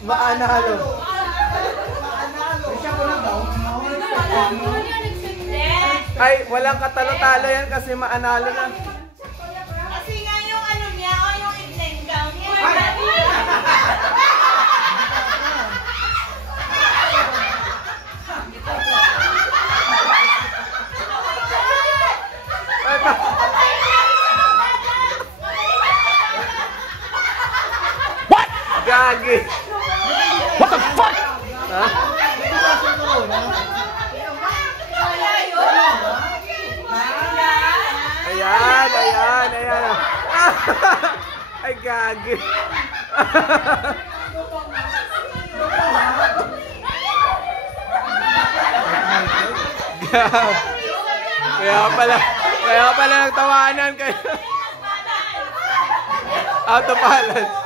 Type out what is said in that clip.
Maanalo. Ay, walang katalo-talo yan kasi maanalo na. Kasi nga yung ano niya, o yung evening gown niya. What? Gagi. What the fuck? Ha? Ayan. Ay, gagi. Kaya pala nagtawanan kayo. Out of balance.